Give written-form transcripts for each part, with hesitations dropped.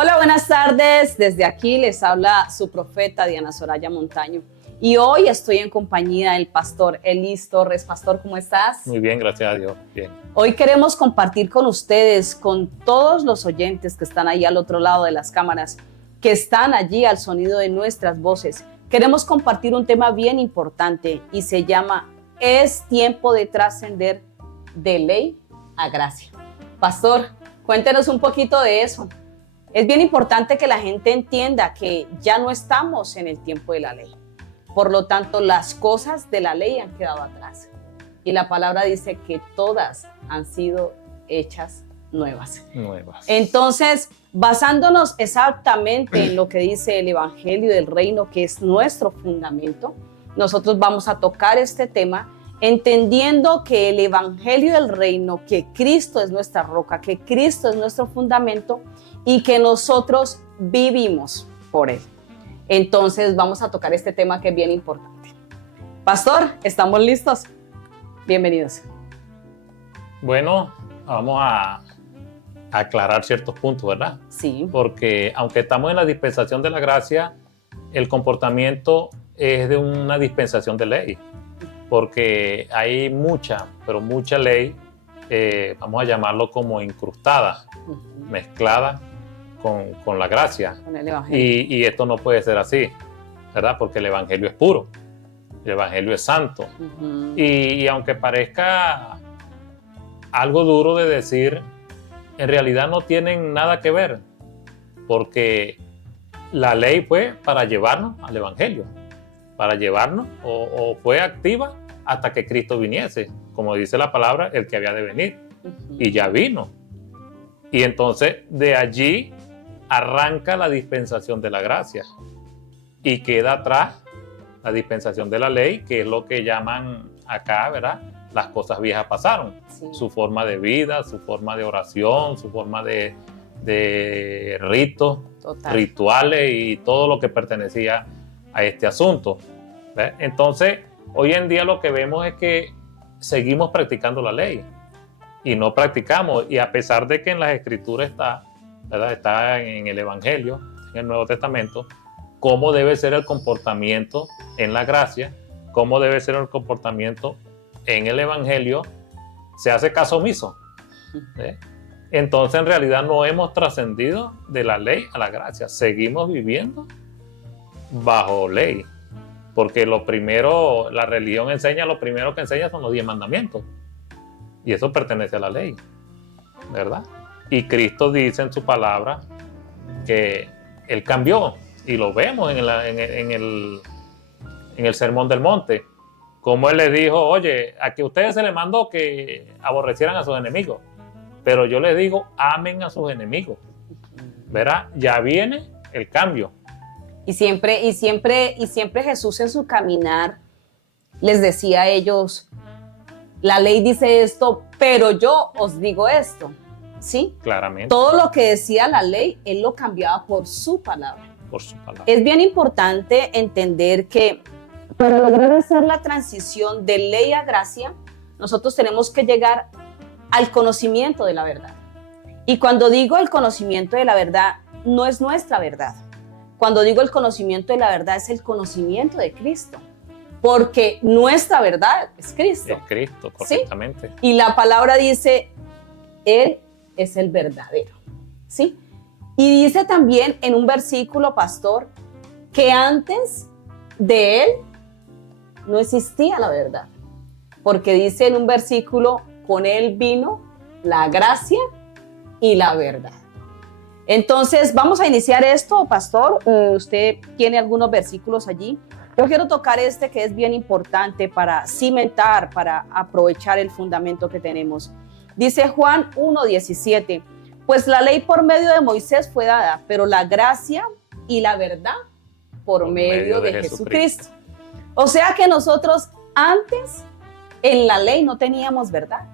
Hola, buenas tardes. Desde aquí les habla su profeta Diana Soraya Montaño. Y hoy estoy en compañía del pastor Elis Torres. Pastor, ¿cómo estás? Muy bien, gracias a Dios. Bien. Hoy queremos compartir con ustedes, con todos los oyentes que están ahí al otro lado de las cámaras, que están allí al sonido de nuestras voces. Queremos compartir un tema bien importante y se llama "Es tiempo de trascender de ley a gracia". Pastor, cuéntenos un poquito de eso. Es bien importante que la gente entienda que ya no estamos en el tiempo de la ley. Por lo tanto, las cosas de la ley han quedado atrás. Y la palabra dice que todas han sido hechas nuevas. Entonces, basándonos exactamente en lo que dice el Evangelio del Reino, que es nuestro fundamento, nosotros vamos a tocar este tema entendiendo que el Evangelio del Reino, que Cristo es nuestra roca, que Cristo es nuestro fundamento y que nosotros vivimos por Él. Entonces vamos a tocar este tema que es bien importante. Pastor, ¿estamos listos? Bienvenidos. Bueno, vamos a aclarar ciertos puntos, ¿verdad? Sí. Porque aunque estamos en la dispensación de la gracia, el comportamiento es de una dispensación de ley. Porque hay mucha, pero mucha ley, vamos a llamarlo como incrustada, mezclada con la gracia. Con el Evangelio. Y esto no puede ser así, ¿verdad? Porque el Evangelio es puro, el Evangelio es santo. Y aunque parezca algo duro de decir, en realidad no tienen nada que ver, porque la ley fue para llevarnos al Evangelio, para llevarnos, o fue activa hasta que Cristo viniese, como dice la palabra, el que había de venir, y ya vino. Y entonces de allí arranca la dispensación de la gracia y queda atrás la dispensación de la ley, que es lo que llaman acá, ¿verdad? Las cosas viejas pasaron. Sí. Su forma de vida, su forma de oración, su forma de ritos, rituales y todo lo que pertenecía a este asunto. ¿Ves? Entonces, hoy en día lo que vemos es que seguimos practicando la ley y no practicamos, y a pesar de que en las Escrituras está, ¿verdad? Está en el Evangelio, en el Nuevo Testamento, cómo debe ser el comportamiento en la gracia, cómo debe ser el comportamiento en el Evangelio, se hace caso omiso. ¿Ves? Entonces, en realidad no hemos trascendido de la ley a la gracia, seguimos viviendo bajo ley. Porque lo primero, la religión enseña, lo primero que enseña son los 10 mandamientos. Y eso pertenece a la ley, ¿verdad? Y Cristo dice en su palabra que Él cambió. Y lo vemos en el Sermón del Monte. Como Él les dijo, oye, a que ustedes se les mandó que aborrecieran a sus enemigos. Pero yo les digo, amen a sus enemigos. ¿Verdad? Ya viene el cambio. Y siempre Jesús en su caminar les decía a ellos, la ley dice esto, pero yo os digo esto. ¿Sí? Claramente. Todo lo que decía la ley, Él lo cambiaba por su palabra. Por su palabra. Es bien importante entender que para lograr hacer la transición de ley a gracia, nosotros tenemos que llegar al conocimiento de la verdad. Y cuando digo el conocimiento de la verdad, no es nuestra verdad. Cuando digo el conocimiento de la verdad, es el conocimiento de Cristo. Porque nuestra verdad es Cristo. Es Cristo, correctamente. ¿Sí? Y la palabra dice, Él es el verdadero. ¿Sí? Y dice también en un versículo, pastor, que antes de Él no existía la verdad. Porque dice en un versículo, con Él vino la gracia y la verdad. Entonces, vamos a iniciar esto, pastor. Usted tiene algunos versículos allí. Yo quiero tocar este que es bien importante para cimentar, para aprovechar el fundamento que tenemos. Dice Juan 1:17, pues la ley por medio de Moisés fue dada, pero la gracia y la verdad por medio de Jesucristo. O sea que nosotros antes en la ley no teníamos verdad.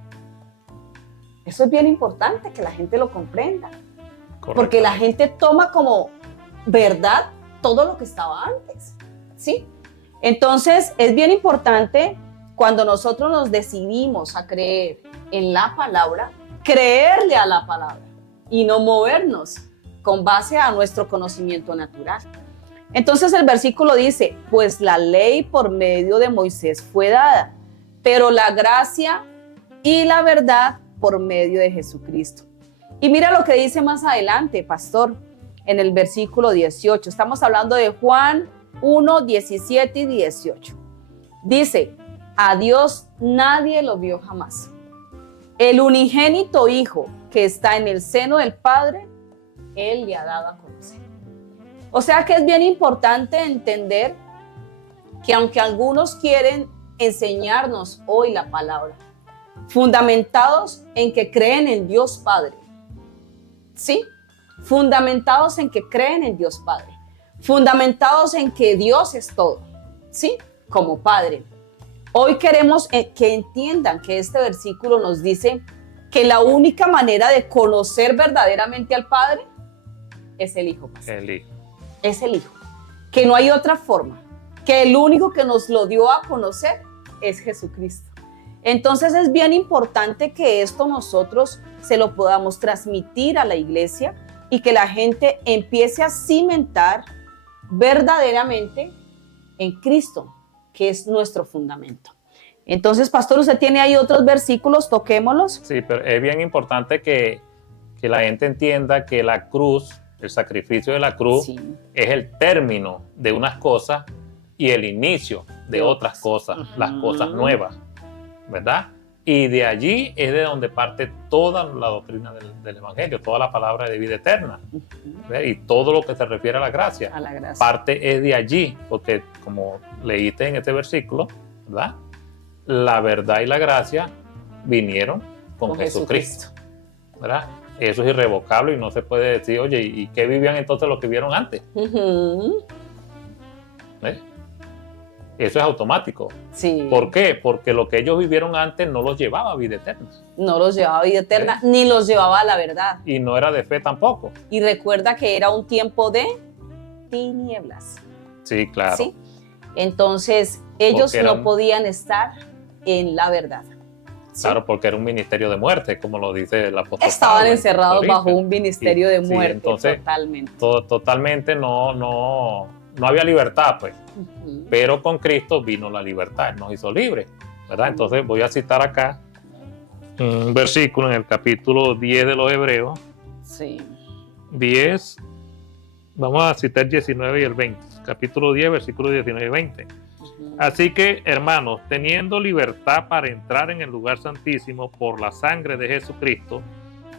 Eso es bien importante que la gente lo comprenda. Porque la gente toma como verdad todo lo que estaba antes, ¿sí? Entonces, es bien importante cuando nosotros nos decidimos a creer en la palabra, creerle a la palabra y no movernos con base a nuestro conocimiento natural. Entonces el versículo dice, pues la ley por medio de Moisés fue dada, pero la gracia y la verdad por medio de Jesucristo. Y mira lo que dice más adelante, pastor, en el versículo 18. Estamos hablando de Juan 1, 17 y 18. Dice, a Dios nadie lo vio jamás. El unigénito Hijo que está en el seno del Padre, Él le ha dado a conocer. O sea que es bien importante entender que aunque algunos quieren enseñarnos hoy la palabra, fundamentados en que creen en Dios Padre, ¿sí? Fundamentados en que creen en Dios Padre, fundamentados en que Dios es todo, ¿sí? Como Padre. Hoy queremos que entiendan que este versículo nos dice que la única manera de conocer verdaderamente al Padre es el Hijo. El Hijo. Es el Hijo. Que no hay otra forma. Que el único que nos lo dio a conocer es Jesucristo. Entonces es bien importante que esto nosotros se lo podamos transmitir a la iglesia y que la gente empiece a cimentar verdaderamente en Cristo, que es nuestro fundamento. Entonces, pastor, usted tiene ahí otros versículos, toquémoslos. Sí, pero es bien importante que la gente entienda que la cruz, el sacrificio de la cruz, sí, es el término de unas cosas y el inicio de otras cosas, las cosas nuevas, ¿verdad? Y de allí es de donde parte toda la doctrina del Evangelio, toda la palabra de vida eterna, y todo lo que se refiere a la gracia. Parte es de allí, porque como leíste en este versículo, ¿verdad? La verdad y la gracia vinieron con Jesucristo, ¿verdad? Eso es irrevocable y no se puede decir, oye, ¿y qué vivían entonces los que vieron antes? Eso es automático. Sí. ¿Por qué? Porque lo que ellos vivieron antes no los llevaba a vida eterna. No los llevaba a vida eterna, ni los llevaba a la verdad. Y no era de fe tampoco. Y recuerda que era un tiempo de tinieblas. Sí, claro. ¿Sí? Entonces, ellos no podían estar en la verdad. ¿Sí? Claro, porque era un ministerio de muerte, como lo dice el apóstol. Estaban encerrados bajo un ministerio de muerte, sí, entonces, totalmente. Totalmente no había libertad, pues. Pero con Cristo vino la libertad, Él nos hizo libres, ¿verdad? Entonces voy a citar acá un versículo en el capítulo 10 de los Hebreos. Sí. 10, vamos a citar 19 y el 20. Capítulo 10, versículos 19 y 20. Así que, hermanos, teniendo libertad para entrar en el lugar santísimo por la sangre de Jesucristo,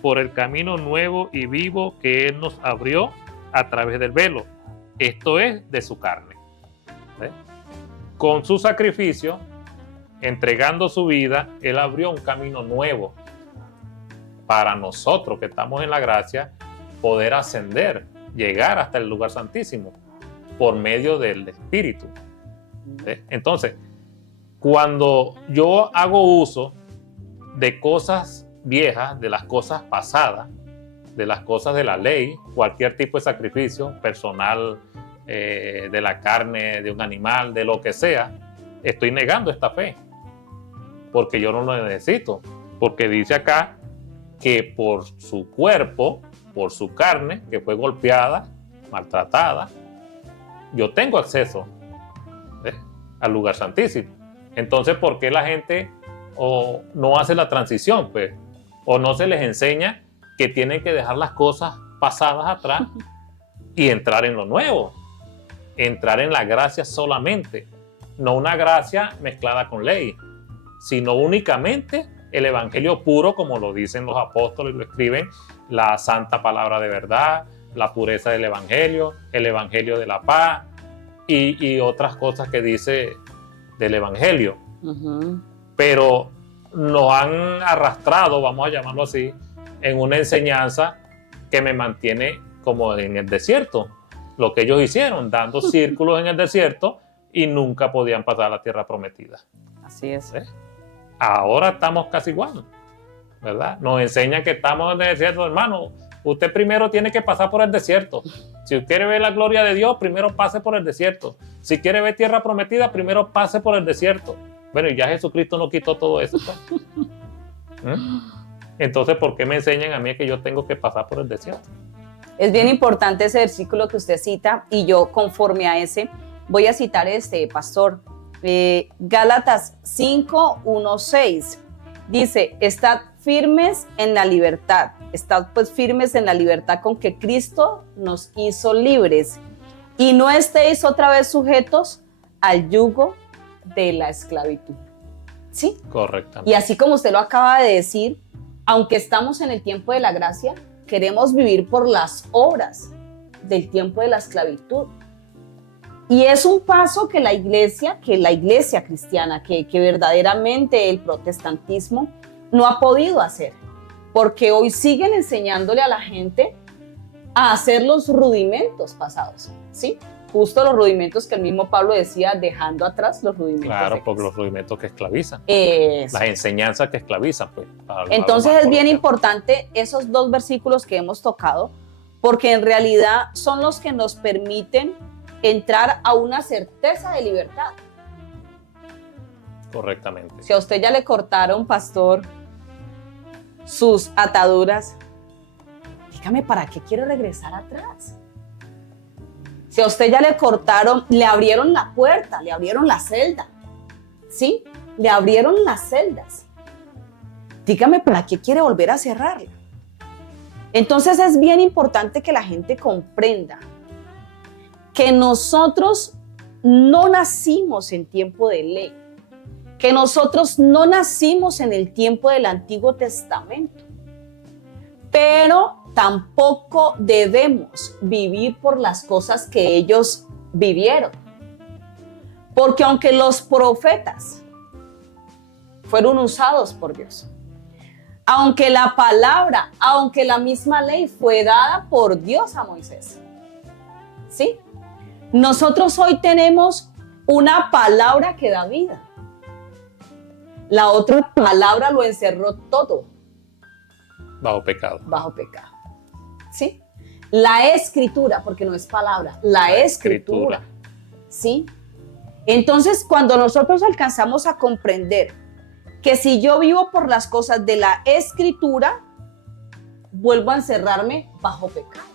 por el camino nuevo y vivo que Él nos abrió a través del velo, esto es, de su carne. ¿Ve? Con su sacrificio, entregando su vida, Él abrió un camino nuevo para nosotros que estamos en la gracia, poder ascender, llegar hasta el lugar santísimo por medio del Espíritu. ¿Ve? Entonces, cuando yo hago uso de cosas viejas, de las cosas pasadas, de las cosas de la ley, cualquier tipo de sacrificio personal, de la carne, de un animal, de lo que sea, estoy negando esta fe, porque yo no lo necesito, porque dice acá que por su cuerpo, por su carne, que fue golpeada, maltratada, yo tengo acceso al lugar santísimo. Entonces, ¿por qué la gente no hace la transición? Pues, o no se les enseña que tienen que dejar las cosas pasadas atrás y entrar en lo nuevo, entrar en la gracia solamente, no una gracia mezclada con ley, sino únicamente el evangelio puro, como lo dicen los apóstoles, lo escriben, la santa palabra de verdad, la pureza del evangelio, el evangelio de la paz y otras cosas que dice del evangelio. Pero nos han arrastrado, vamos a llamarlo así, en una enseñanza que me mantiene como en el desierto. Lo que ellos hicieron, dando círculos en el desierto y nunca podían pasar a la tierra prometida. Así es. ¿Sí? Ahora estamos casi igual, ¿verdad? Nos enseñan que estamos en el desierto, hermano. Usted primero tiene que pasar por el desierto. Si quiere ver la gloria de Dios, primero pase por el desierto. Si quiere ver tierra prometida, primero pase por el desierto. Bueno, y ya Jesucristo no quitó todo eso, pues. Entonces, ¿por qué me enseñan a mí que yo tengo que pasar por el desierto? Es bien importante ese versículo que usted cita y yo conforme a ese voy a citar pastor. Gálatas 5, 1, 6. Dice, estad firmes en la libertad. Estad pues firmes en la libertad con que Cristo nos hizo libres. Y no estéis otra vez sujetos al yugo de la esclavitud. ¿Sí? Correctamente. Y así como usted lo acaba de decir, aunque estamos en el tiempo de la gracia, queremos vivir por las obras del tiempo de la esclavitud. Y es un paso que la iglesia cristiana, que verdaderamente el protestantismo no ha podido hacer, porque hoy siguen enseñándole a la gente a hacer los rudimentos pasados, ¿sí? Justo los rudimentos que el mismo Pablo decía, dejando atrás los rudimentos. Claro, porque los rudimentos que esclavizan. Eso. Las enseñanzas que esclavizan, pues. Entonces es bien importante esos dos versículos que hemos tocado, porque en realidad son los que nos permiten entrar a una certeza de libertad. Correctamente. Si a usted ya le cortaron, pastor, sus ataduras, dígame, ¿para qué quiere regresar atrás? Si a usted ya le cortaron, le abrieron la puerta, le abrieron la celda, ¿sí? Le abrieron las celdas. Dígame, ¿para qué quiere volver a cerrarla? Entonces es bien importante que la gente comprenda que nosotros no nacimos en tiempo de ley, que nosotros no nacimos en el tiempo del Antiguo Testamento, pero tampoco debemos vivir por las cosas que ellos vivieron. Porque aunque los profetas fueron usados por Dios, aunque la palabra, aunque la misma ley fue dada por Dios a Moisés, ¿sí? Nosotros hoy tenemos una palabra que da vida. La otra palabra lo encerró todo. Bajo pecado. Bajo pecado. ¿Sí? La escritura, porque no es palabra, la escritura. ¿Sí? Entonces, cuando nosotros alcanzamos a comprender que si yo vivo por las cosas de la escritura, vuelvo a encerrarme bajo pecado.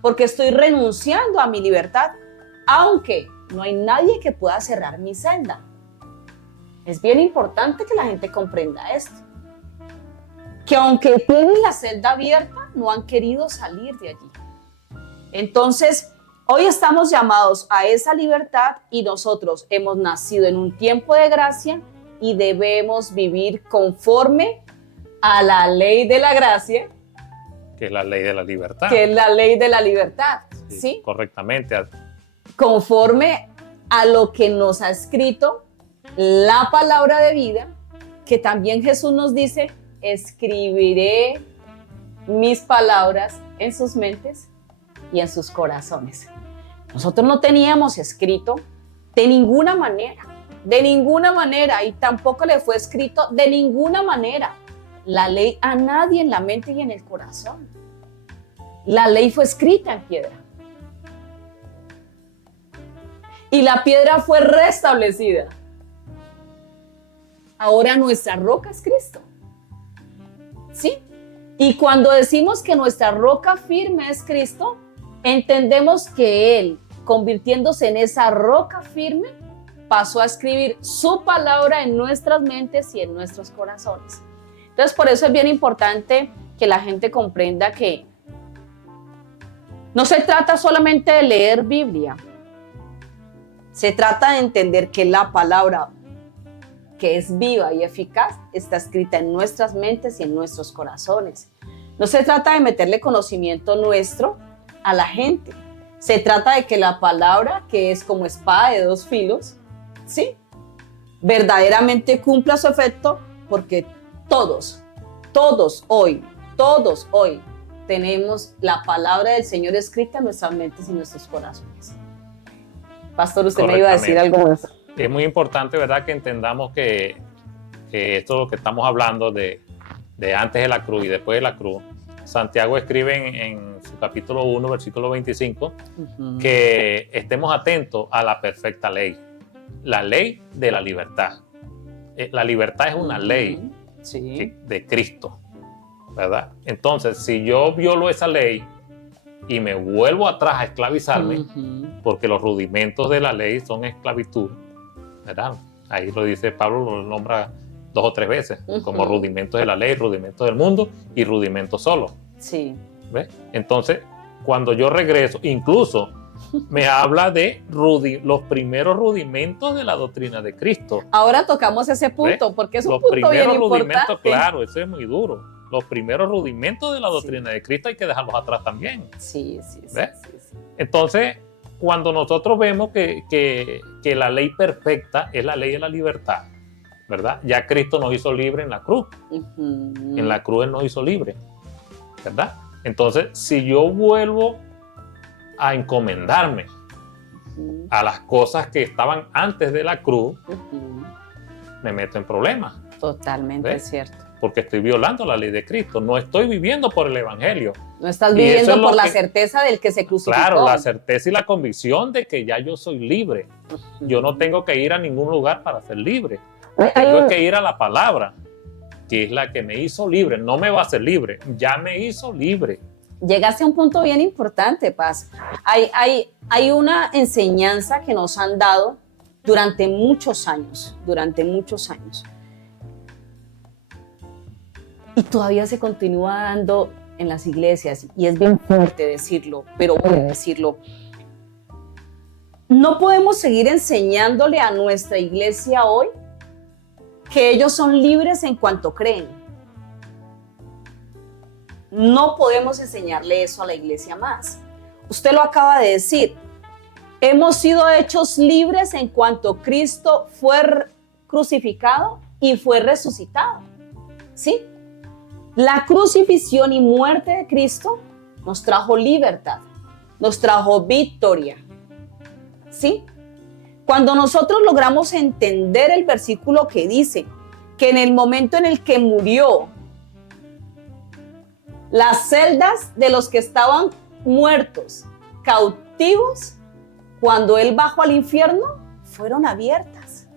Porque estoy renunciando a mi libertad, aunque no hay nadie que pueda cerrar mi celda. Es bien importante que la gente comprenda esto. Que aunque tienen la celda abierta, no han querido salir de allí. Entonces, hoy estamos llamados a esa libertad y nosotros hemos nacido en un tiempo de gracia y debemos vivir conforme a la ley de la gracia, que es la ley de la libertad. Que es la ley de la libertad, ¿sí? Correctamente. Conforme a lo que nos ha escrito la palabra de vida, que también Jesús nos dice, escribiré mis palabras en sus mentes y en sus corazones. Nosotros no teníamos escrito de ninguna manera, y tampoco le fue escrito de ninguna manera la ley a nadie en la mente y en el corazón. La ley fue escrita en piedra. Y la piedra fue restablecida. Ahora nuestra roca es Cristo. ¿Sí? Y cuando decimos que nuestra roca firme es Cristo, entendemos que Él, convirtiéndose en esa roca firme, pasó a escribir su palabra en nuestras mentes y en nuestros corazones. Entonces, por eso es bien importante que la gente comprenda que no se trata solamente de leer Biblia, se trata de entender que la palabra, que es viva y eficaz, está escrita en nuestras mentes y en nuestros corazones. No se trata de meterle conocimiento nuestro a la gente. Se trata de que la palabra, que es como espada de dos filos, ¿sí?, verdaderamente cumpla su efecto, porque todos hoy tenemos la palabra del Señor escrita en nuestras mentes y nuestros corazones. Pastor, usted me iba a decir algo más. Es muy importante, ¿verdad?, que entendamos que esto es lo que estamos hablando de antes de la cruz y después de la cruz. Santiago escribe en su capítulo 1, versículo 25, que estemos atentos a la perfecta ley, la ley de la libertad. La libertad es una ley de Cristo, ¿verdad? Entonces, si yo violo esa ley, y me vuelvo atrás a esclavizarme, Ujú. porque los rudimentos de la ley son esclavitud, ¿verdad? Ahí lo dice Pablo, lo nombra 2 o 3 veces, como Ujú. rudimentos de la ley, rudimentos del mundo y rudimentos solo. Sí. ¿Ves? Entonces, cuando yo regreso, incluso me habla de los primeros rudimentos de la doctrina de Cristo. Ahora tocamos ese punto, porque es un Los punto bien primeros rudimentos, importante. claro, eso es muy duro. Los primeros rudimentos de la doctrina de Cristo hay que dejarlos atrás también. Sí, sí, sí, ¿Ves? sí, sí. Entonces, cuando nosotros vemos que la ley perfecta es la ley de la libertad, ¿verdad? Ya Cristo nos hizo libre en la cruz. Ujú. En la cruz Él nos hizo libre, ¿verdad? Entonces, si yo vuelvo a encomendarme Ujú. a las cosas que estaban antes de la cruz, Ujú. me meto en problemas, Totalmente ¿ves? cierto. porque estoy violando la ley de Cristo. No estoy viviendo por el Evangelio. No estás Y eso viviendo es lo por la que- certeza del que se crucificó. Claro, la certeza y la convicción de que ya yo soy libre. Ujú. Yo no tengo que ir a ningún lugar para ser libre. Hay Tengo un- que ir a la palabra, que es la que me hizo libre. No me va a hacer libre, ya me hizo libre. Llegaste a un punto bien importante, Paz. Hay una enseñanza que nos han dado durante muchos años, y todavía se continúa dando en las iglesias, y es bien fuerte decirlo, pero voy a decirlo. No podemos seguir enseñándole a nuestra iglesia hoy que ellos son libres en cuanto creen. No podemos enseñarle eso a la iglesia más. Usted lo acaba de decir. Hemos sido hechos libres en cuanto Cristo fue crucificado y fue resucitado. ¿Sí? La crucifixión y muerte de Cristo nos trajo libertad, nos trajo victoria. ¿Sí? Cuando nosotros logramos entender el versículo que dice que en el momento en el que murió, las celdas de los que estaban muertos, cautivos, cuando él bajó al infierno, fueron abiertas.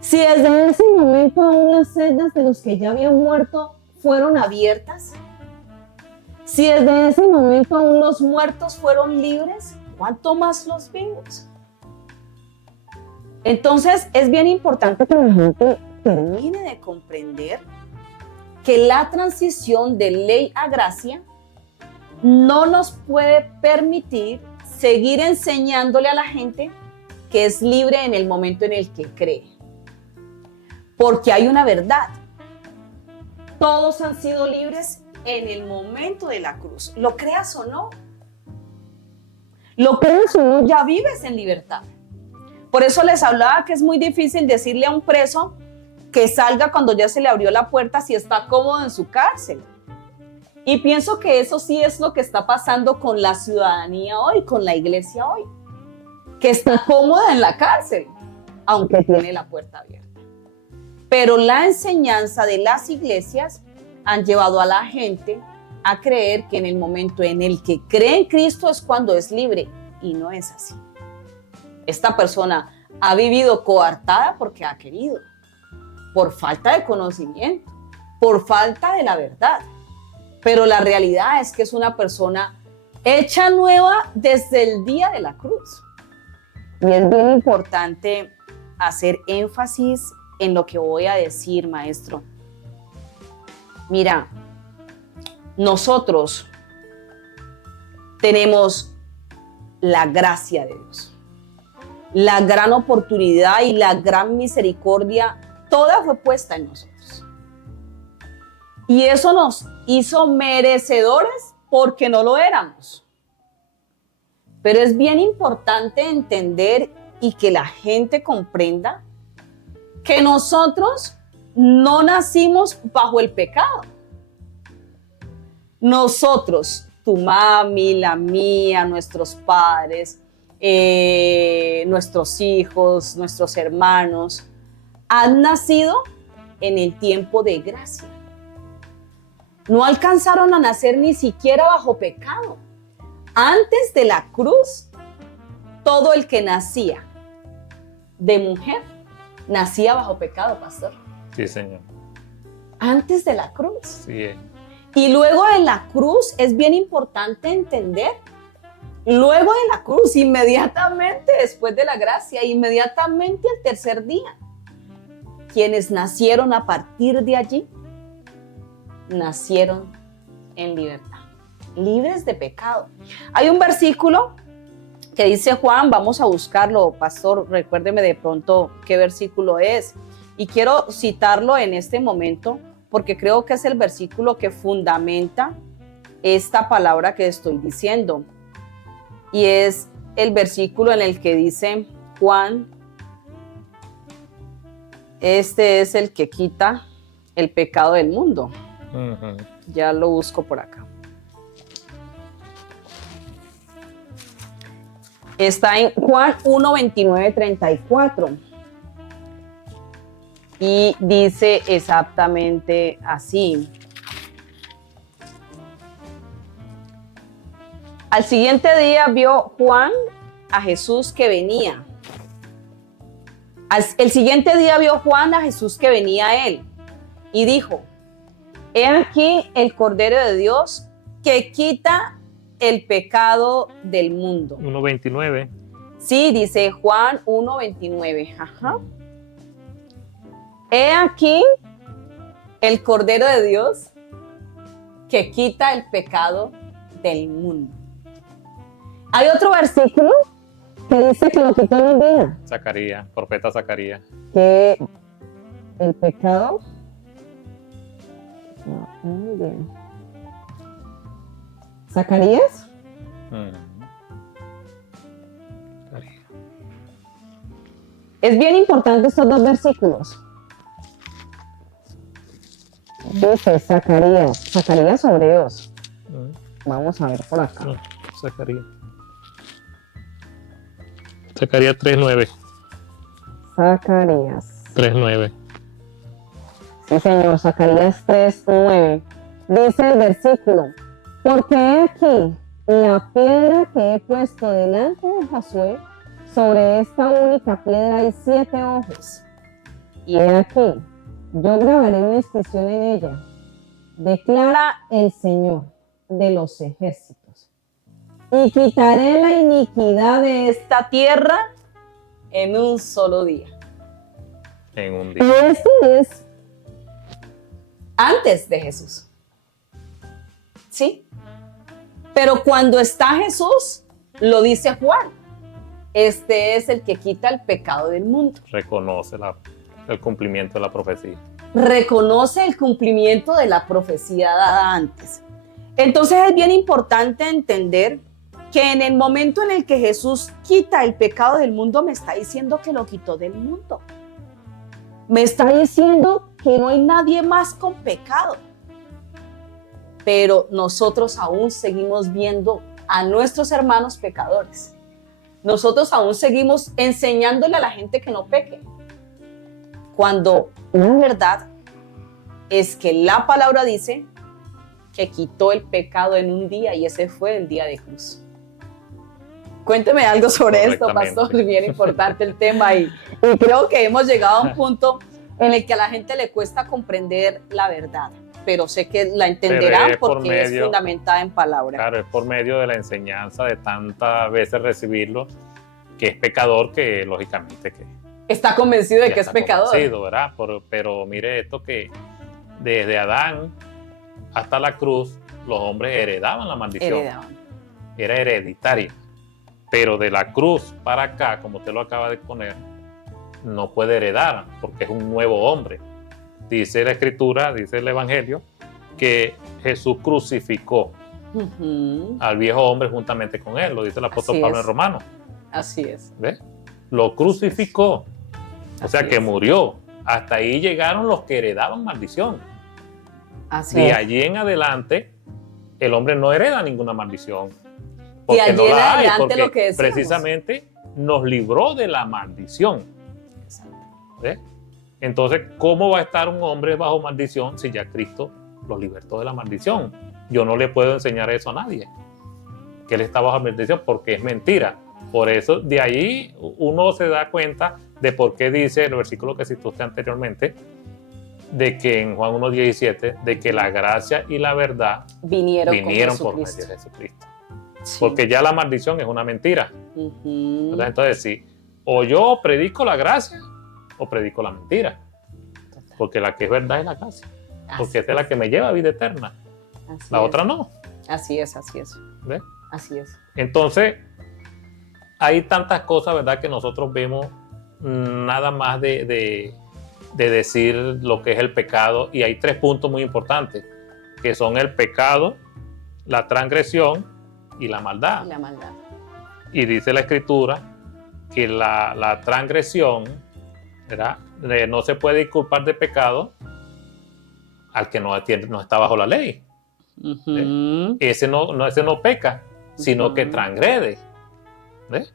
Si desde ese momento aún las celdas de los que ya habían muerto fueron abiertas, si desde ese momento aún los muertos fueron libres, ¿cuánto más los vivos? Entonces es bien importante que la gente termine de comprender que la transición de ley a gracia no nos puede permitir seguir enseñándole a la gente que es libre en el momento en el que cree. Porque hay una verdad. Todos han sido libres en el momento de la cruz. Lo creas o no. Lo creas o no, ya vives en libertad. Por eso les hablaba que es muy difícil decirle a un preso que salga cuando ya se le abrió la puerta si está cómodo en su cárcel. Y pienso que eso sí es lo que está pasando con la ciudadanía hoy, con la iglesia hoy, que está cómoda en la cárcel, aunque tiene la puerta abierta. Pero la enseñanza de las iglesias han llevado a la gente a creer que en el momento en el que cree en Cristo es cuando es libre, y no es así. Esta persona ha vivido coartada porque ha querido, por falta de conocimiento, por falta de la verdad. Pero la realidad es que es una persona hecha nueva desde el día de la cruz. Y es bien importante hacer énfasis en lo que voy a decir, maestro. Mira, nosotros tenemos la gracia de Dios, la gran oportunidad y la gran misericordia, toda fue puesta en nosotros. Y eso nos hizo merecedores porque no lo éramos. Pero es bien importante entender y que la gente comprenda que nosotros no nacimos bajo el pecado. Nosotros, tu mami, la mía, nuestros padres, nuestros hijos, nuestros hermanos, han nacido en el tiempo de gracia. No alcanzaron a nacer ni siquiera bajo pecado. Antes de la cruz, todo el que nacía de mujer nacía bajo pecado, pastor. Sí, Señor. Antes de la cruz. Sí, Y luego de la cruz es bien importante entender, luego de la cruz, inmediatamente después de la gracia, inmediatamente el tercer día, quienes nacieron a partir de allí, nacieron en libertad, libres de pecado. Hay un versículo que dice Juan, vamos a buscarlo, pastor, recuérdeme de pronto qué versículo es. Y quiero citarlo en este momento porque creo que es el versículo que fundamenta esta palabra que estoy diciendo. Y es el versículo en el que dice Juan, este es el que quita el pecado del mundo. Ujú. Ya lo busco por acá. Está en Juan 1, 29, 34. Y dice exactamente así. Al siguiente día vio Juan a Jesús que venía. El siguiente día vio Juan a Jesús que venía a él y dijo: He aquí el Cordero de Dios que quita el pecado del mundo. 1:29. Sí, dice Juan 1:29. Ajá. He aquí el Cordero de Dios que quita el pecado del mundo. Hay otro versículo que dice que lo quitó en un día. Zacarías, profeta Zacarías. Que el pecado. Muy bien. ¿Zacarías? Ujú. Zacarías. Es bien importante estos dos versículos. Dice Zacarías o Hebreos. Ujú. Vamos a ver por acá. Zacarías. Zacarías 3:9. Zacarías. 3:9. Sí, señor, Zacarías 3:9. Dice el versículo: Porque he aquí la piedra que he puesto delante de Josué, sobre esta única piedra hay 7 ojos. Y he aquí, yo grabaré una inscripción en ella. Declara el Señor de los ejércitos. Y quitaré la iniquidad de esta tierra en un solo día. En un Y día. esto es antes de Jesús. ¿Sí? Pero cuando está Jesús, lo dice Juan. Este es el que quita el pecado del mundo. Reconoce el cumplimiento de la profecía. Reconoce el cumplimiento de la profecía dada antes. Entonces es bien importante entender que en el momento en el que Jesús quita el pecado del mundo, me está diciendo que lo quitó del mundo. Me está diciendo que no hay nadie más con pecado. Pero nosotros aún seguimos viendo a nuestros hermanos pecadores. Nosotros aún seguimos enseñándole a la gente que no peque. Cuando la verdad es que la palabra dice que quitó el pecado en un día, y ese fue el día de cruz. Cuénteme algo sobre esto, pastor, bien importante el tema, y creo que hemos llegado a un punto en el que a la gente le cuesta comprender la verdad, pero sé que la entenderán porque es fundamentada en palabra. Claro, es por medio de la enseñanza de tantas veces recibirlo, que es pecador, que lógicamente que está convencido de que es pecador. ¿Verdad? Pero mire esto, que desde Adán hasta la cruz, los hombres heredaban la maldición. Era hereditaria. Pero de la cruz para acá, como usted lo acaba de poner, no puede heredar, porque es un nuevo hombre. Dice la Escritura, dice el Evangelio, que Jesús crucificó al viejo hombre juntamente con él. Lo dice el apóstol Pablo en Romanos. Así es. ¿Ves? Lo crucificó. O sea que murió. Hasta ahí llegaron los que heredaban maldición. Así de es. allí en adelante, el hombre no hereda ninguna maldición. De allí no en la hay, adelante porque lo que decíamos. precisamente nos libró de la maldición. Exacto. ¿Ves? Entonces, ¿cómo va a estar un hombre bajo maldición si ya Cristo lo libertó de la maldición? Yo no le puedo enseñar eso a nadie, que él está bajo maldición, porque es mentira. Por eso, de ahí uno se da cuenta de por qué dice el versículo que citó usted anteriormente, de que en Juan 1:17, de que la gracia y la verdad Vinieron por medio Jesucristo. de Jesucristo. Sí. Porque ya la maldición es una mentira. Ujú. ¿Verdad? Entonces, sí, o yo predico la gracia o predico la mentira. Total. Porque la que es verdad es la gracia. Así Porque esta es la que me lleva a vida eterna. Así La es. otra no. Así es, así es. ¿Ves? Así es. Entonces, hay tantas cosas, ¿verdad?, que nosotros vemos nada más de decir lo que es el pecado. Y hay 3 puntos muy importantes, que son el pecado, la transgresión y la maldad. La maldad. Y dice la Escritura que la transgresión, ¿verdad?, no se puede disculpar de pecado al que no está bajo la ley. Ujú. Ese no peca, sino que transgrede. ¿Ves?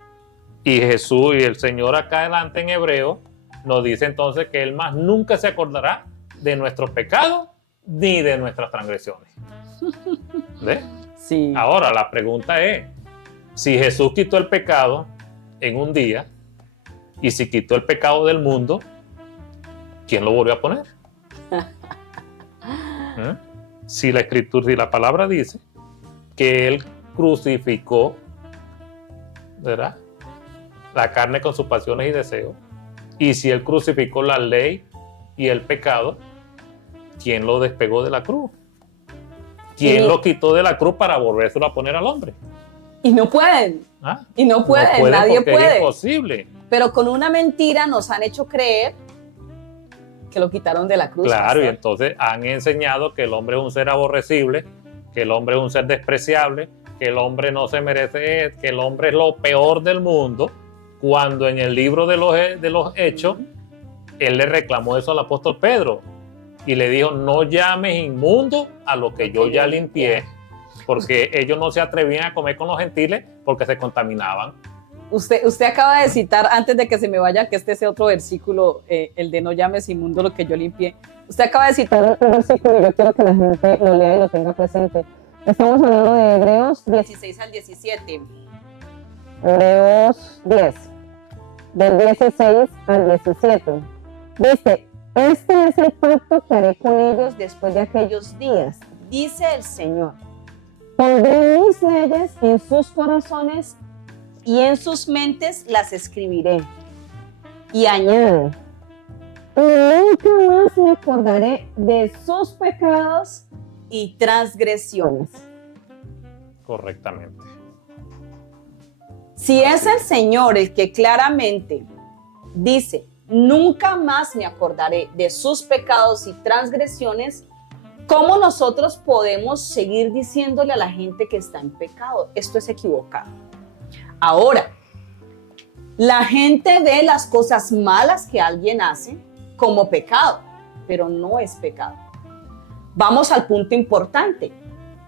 Y Jesús y el Señor acá adelante en Hebreo nos dice entonces que Él más nunca se acordará de nuestros pecados ni de nuestras transgresiones. ¿Ves? Sí. Ahora la pregunta es, si Jesús quitó el pecado en un día y si quitó el pecado del mundo, ¿quién lo volvió a poner? ¿Eh? Si la Escritura, si la palabra dice que Él crucificó, ¿verdad?, la carne con sus pasiones y deseos, y si Él crucificó la ley y el pecado, ¿quién lo despegó de la cruz? ¿Quién Sí. lo quitó de la cruz para volvérselo a poner al hombre? Y no pueden. ¿Ah? Y no pueden. No puede Nadie porque es puede. imposible. Pero con una mentira nos han hecho creer que lo quitaron de la cruz. Claro, y pastor. entonces han enseñado que el hombre es un ser aborrecible, que el hombre es un ser despreciable, que el hombre no se merece, que el hombre es lo peor del mundo, cuando en el libro de los Hechos, él le reclamó eso al apóstol Pedro y le dijo, no llames inmundo a lo que yo ya limpié, porque ellos no se atrevían a comer con los gentiles porque se contaminaban. Usted acaba de citar, antes de que se me vaya, que este es otro versículo, el de no llames inmundo lo que yo limpié. Usted acaba de citar un versículo y yo quiero que la gente lo lea y lo tenga presente. Estamos hablando de Hebreos 16 al 17. Hebreos 10, del 16 al 17. Dice, este es el pacto que haré con ellos después de aquellos días, dice el Señor. Pondré mis leyes en sus corazones y en sus mentes las escribiré. Y añade, y nunca más me acordaré de sus pecados y transgresiones. Correctamente. Si es el Señor el que claramente dice, nunca más me acordaré de sus pecados y transgresiones, ¿cómo nosotros podemos seguir diciéndole a la gente que está en pecado? Esto es equivocado. Ahora, la gente ve las cosas malas que alguien hace como pecado, pero no es pecado. Vamos al punto importante.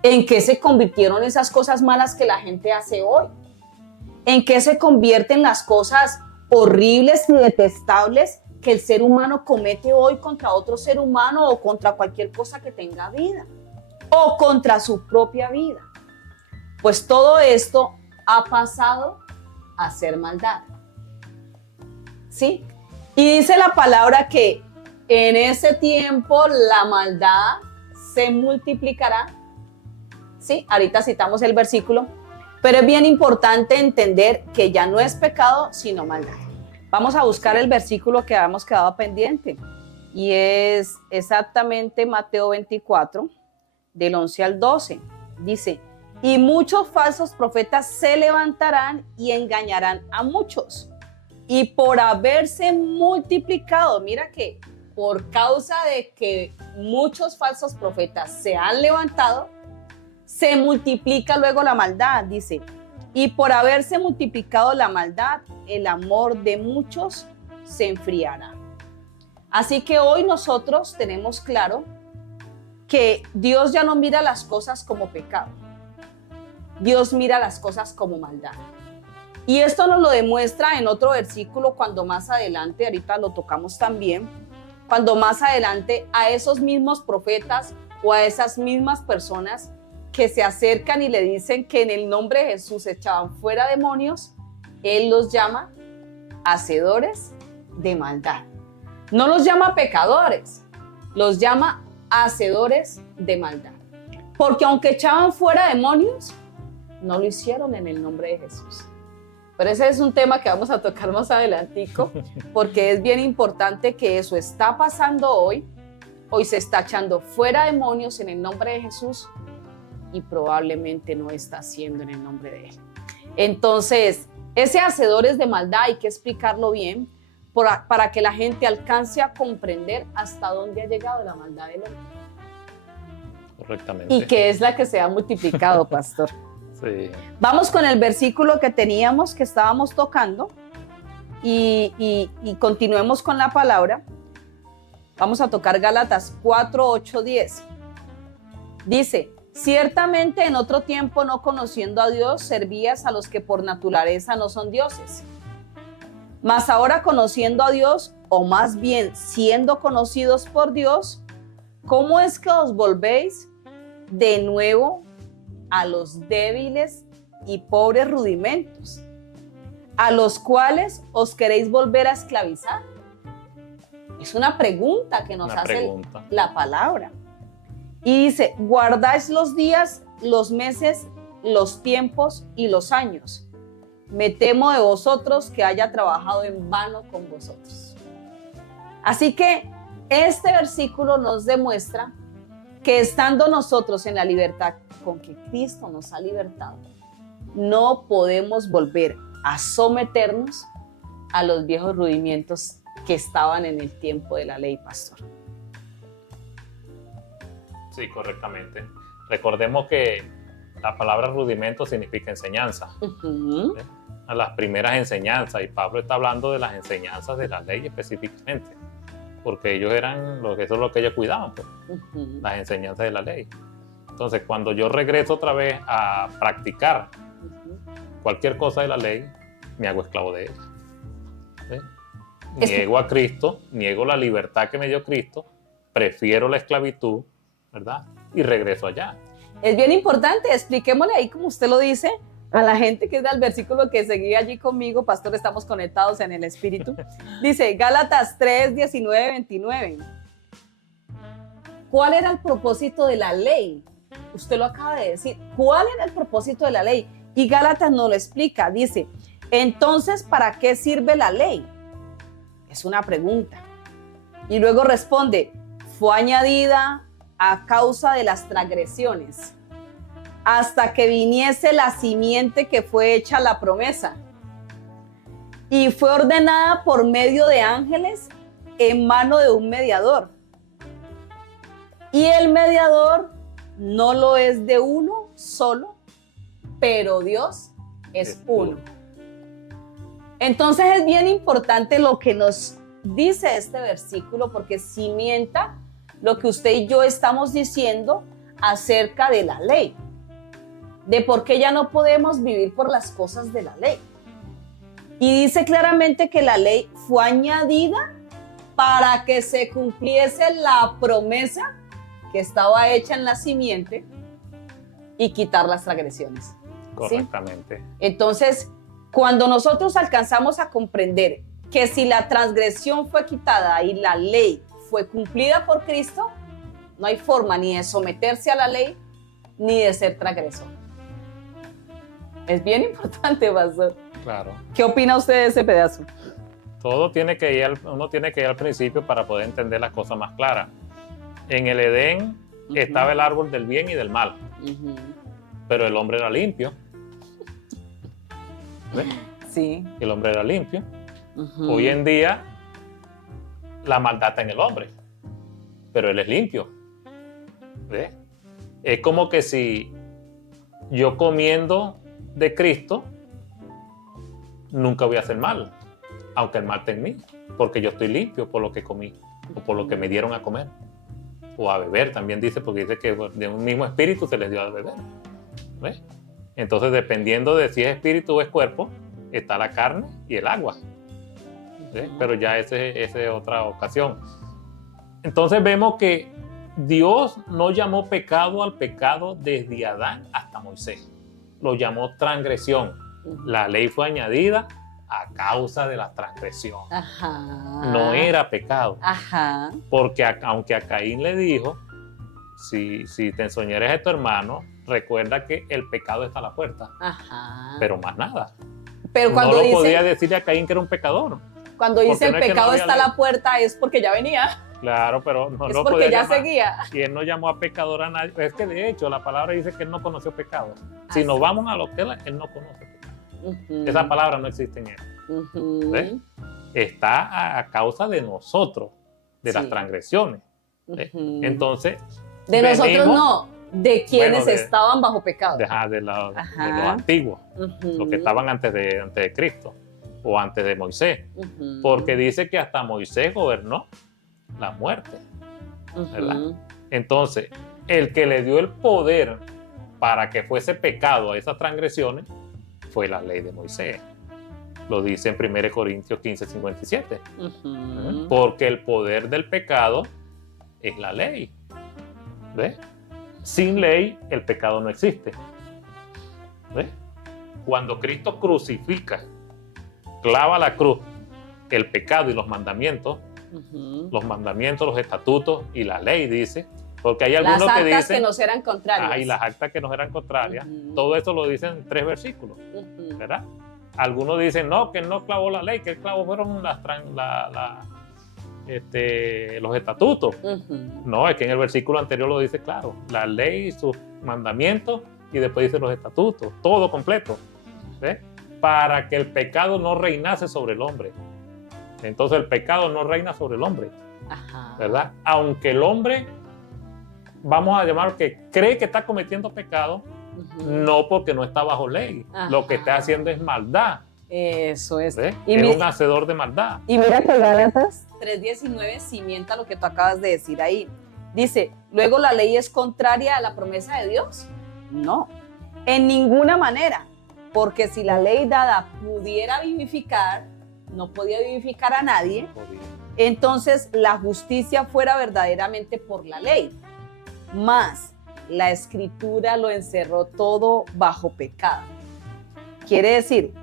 ¿En qué se convirtieron esas cosas malas que la gente hace hoy? ¿En qué se convierten las cosas horribles y detestables que el ser humano comete hoy contra otro ser humano o contra cualquier cosa que tenga vida o contra su propia vida? Pues todo esto ha pasado a ser maldad. ¿Sí? Y dice la palabra que en ese tiempo la maldad se multiplicará. ¿Sí? Ahorita citamos el versículo, pero es bien importante entender que ya no es pecado, sino maldad. Vamos a buscar el versículo que habíamos quedado pendiente y es exactamente Mateo 24, del 11 al 12. Dice, y muchos falsos profetas se levantarán y engañarán a muchos. Y por haberse multiplicado, mira que por causa de que muchos falsos profetas se han levantado, se multiplica luego la maldad, dice. Y por haberse multiplicado la maldad, el amor de muchos se enfriará. Así que hoy nosotros tenemos claro que Dios ya no mira las cosas como pecado. Dios mira las cosas como maldad. Y esto nos lo demuestra en otro versículo cuando más adelante, ahorita lo tocamos también, cuando más adelante a esos mismos profetas o a esas mismas personas que se acercan y le dicen que en el nombre de Jesús echaban fuera demonios, Él los llama hacedores de maldad. No los llama pecadores, los llama hacedores de maldad. Porque aunque echaban fuera demonios, no lo hicieron en el nombre de Jesús. Pero ese es un tema que vamos a tocar más adelantico, porque es bien importante que eso está pasando hoy. Hoy se está echando fuera demonios en el nombre de Jesús y probablemente no está haciendo en el nombre de Él. Entonces, ese hacedores de maldad hay que explicarlo bien para que la gente alcance a comprender hasta dónde ha llegado la maldad del hombre. Correctamente. Y que es la que se ha multiplicado, pastor. Sí. Vamos con el versículo que teníamos, que estábamos tocando, y continuemos con la palabra. Vamos a tocar Gálatas 4, 8, 10. Dice: ciertamente en otro tiempo, no conociendo a Dios, servías a los que por naturaleza no son dioses. Mas ahora, conociendo a Dios, o más bien siendo conocidos por Dios, ¿cómo es que os volvéis de nuevo a los débiles y pobres rudimentos, a los cuales os queréis volver a esclavizar? Es una pregunta que nos hace la palabra. Y dice: guardáis los días, los meses, los tiempos y los años. Me temo de vosotros que haya trabajado en vano con vosotros. Así que este versículo nos demuestra que estando nosotros en la libertad con que Cristo nos ha libertado, no podemos volver a someternos a los viejos rudimientos que estaban en el tiempo de la ley, pastor. Sí, correctamente. Recordemos que la palabra rudimento significa enseñanza. Uh-huh. A las primeras enseñanzas, y Pablo está hablando de las enseñanzas de la ley específicamente, porque ellos eran, eso es lo que ellos cuidaban, pues, Uh-huh. las enseñanzas de la ley. Entonces, cuando yo regreso otra vez a practicar cualquier cosa de la ley, me hago esclavo de ella. ¿Sí? Niego a Cristo, niego la libertad que me dio Cristo, prefiero la esclavitud, ¿verdad? Y regreso allá. Es bien importante, expliquémosle ahí, como usted lo dice, a la gente que es del versículo que seguía allí conmigo, pastor, estamos conectados en el Espíritu. Dice Gálatas 3, 19, 29. ¿Cuál era el propósito de la ley? Usted lo acaba de decir. ¿Cuál era el propósito de la ley? Y Gálatas nos lo explica. Dice: entonces, ¿para qué sirve la ley? Es una pregunta. Y luego responde: fue añadida a causa de las transgresiones, hasta que viniese la simiente que fue hecha la promesa, y fue ordenada por medio de ángeles en mano de un mediador. Y el mediador no lo es de uno solo, pero Dios es uno. Entonces es bien importante lo que nos dice este versículo, porque cimienta lo que usted y yo estamos diciendo acerca de la ley, de por qué ya no podemos vivir por las cosas de la ley. Y dice claramente que la ley fue añadida para que se cumpliese la promesa que estaba hecha en la simiente y quitar las transgresiones. Correctamente. ¿Sí? Entonces, cuando nosotros alcanzamos a comprender que si la transgresión fue quitada y la ley fue cumplida por Cristo, no hay forma ni de someterse a la ley ni de ser transgresor. Es bien importante, pastor. Claro. ¿Qué opina usted de ese pedazo? Uno tiene que ir al principio para poder entender las cosas más claras. En el Edén estaba el árbol del bien y del mal, pero el hombre era limpio. ¿Ves? Sí. El hombre era limpio. Hoy en día la maldad está en el hombre, pero él es limpio. ¿Ves? Es como que si yo comiendo de Cristo nunca voy a hacer mal, aunque el mal esté en mí, porque yo estoy limpio por lo que comí o por lo que me dieron a comer o a beber. También dice, porque dice que de un mismo espíritu se les dio a beber. ¿Ves? Entonces, dependiendo de si es espíritu o es cuerpo, está la carne y el agua. ¿Ves? Pero ya esa es otra ocasión. Entonces vemos que Dios no llamó pecado al pecado desde Adán hasta Moisés. Lo llamó transgresión. La ley fue añadida a causa de la transgresión. Ajá. No era pecado. Ajá. Porque aunque a Caín le dijo, si te ensoñares a tu hermano, recuerda que el pecado está a la puerta. Ajá. Pero más nada. Pero cuando no dice, podía decirle a Caín que era un pecador. Cuando dice el no es que pecado no había está a ley. la puerta es porque ya venía. Claro, pero no Es lo porque podía ya llamar. seguía. Y él no llamó a pecador a nadie. Es que de hecho la palabra dice que él no conoció pecado. Si Así. nos vamos a lo que él no conoce pecado. Ujú. Esa palabra no existe en él. Ujú. ¿Ves? Está a causa de nosotros, de las Sí. transgresiones. ¿Ves? Ujú. Entonces, De nosotros venimos- no, de quienes Bueno, estaban bajo pecado. de Ajá. los antiguos, los que estaban antes de Cristo o antes de Moisés. Ujú. Porque dice que hasta Moisés gobernó la muerte. Ujú. ¿verdad? Entonces, el que le dio el poder para que fuese pecado a esas transgresiones fue la ley de Moisés. Lo dice en 1 Corintios 15:57. Ujú. Porque el poder del pecado es la ley. ¿Ves? Sin ley, el pecado no existe. ¿Ves? Cuando Cristo crucifica, clava la cruz, el pecado y los mandamientos, Ujú. los estatutos y la ley, dice, porque hay Las algunos que actas dicen, que nos eran contrarias. y las actas que nos eran contrarias, Ujú. todo eso lo dicen en 3 versículos, Ujú. ¿verdad? Algunos dicen, no, que él no clavó la ley, que él clavó fueron los estatutos. Ujú. No, es que en el versículo anterior lo dice claro, la ley, sus mandamientos, y después dice los estatutos, todo completo, ¿ves? Para que el pecado no reinase sobre el hombre. Entonces el pecado no reina sobre el hombre, Ajá. ¿verdad? Aunque el hombre, vamos a llamar que cree que está cometiendo pecado, Ujú. no porque no está bajo ley. Ajá. Lo que está haciendo es maldad, Eso es. ¿ves? Y, Es mi- un hacedor de maldad. y mira que Gálatas 3:19 cimienta lo que tú acabas de decir ahí. Dice, luego la ley es contraria a la promesa de Dios. No, en ninguna manera. Porque si la ley dada pudiera vivificar, no podía vivificar a nadie, entonces la justicia fuera verdaderamente por la ley. Más, la escritura lo encerró todo bajo pecado. Quiere decir,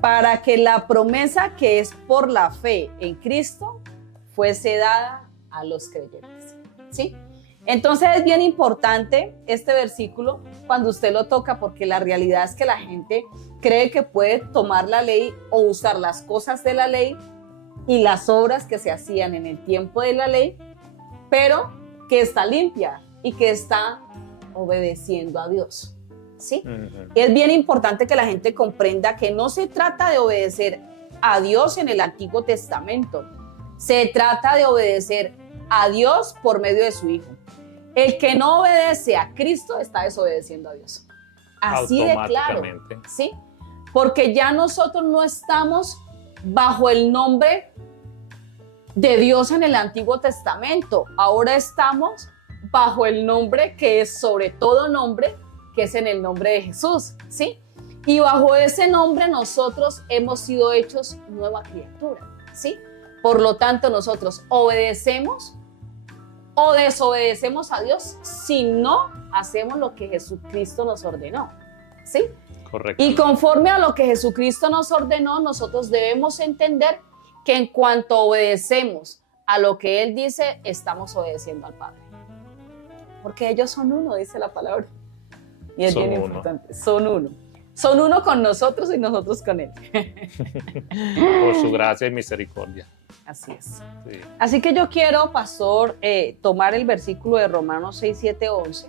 para que la promesa que es por la fe en Cristo fuese dada a los creyentes. ¿Sí? Entonces es bien importante este versículo cuando usted lo toca, porque la realidad es que la gente cree que puede tomar la ley o usar las cosas de la ley y las obras que se hacían en el tiempo de la ley, pero que está limpia y que está obedeciendo a Dios. ¿Sí? Ujú. Es bien importante que la gente comprenda que no se trata de obedecer a Dios en el Antiguo Testamento, se trata de obedecer a Dios por medio de su Hijo. El que no obedece a Cristo está desobedeciendo a Dios. Así de claro. Automáticamente. ¿Sí? Porque ya nosotros no estamos bajo el nombre de Dios en el Antiguo Testamento. Ahora estamos bajo el nombre que es sobre todo nombre, que es en el nombre de Jesús, ¿sí? Y bajo ese nombre nosotros hemos sido hechos nueva criatura, ¿sí? Por lo tanto, nosotros obedecemos o desobedecemos a Dios si no hacemos lo que Jesucristo nos ordenó, ¿sí? Correcto. Y conforme a lo que Jesucristo nos ordenó, nosotros debemos entender que en cuanto obedecemos a lo que Él dice, estamos obedeciendo al Padre. Porque ellos son uno, dice la palabra. Y es Son bien uno. importante, son uno. Son uno con nosotros y nosotros con Él. Por su gracia y misericordia. Así es. Sí. Así que yo quiero, pastor, tomar el versículo de Romanos 6, 7, 11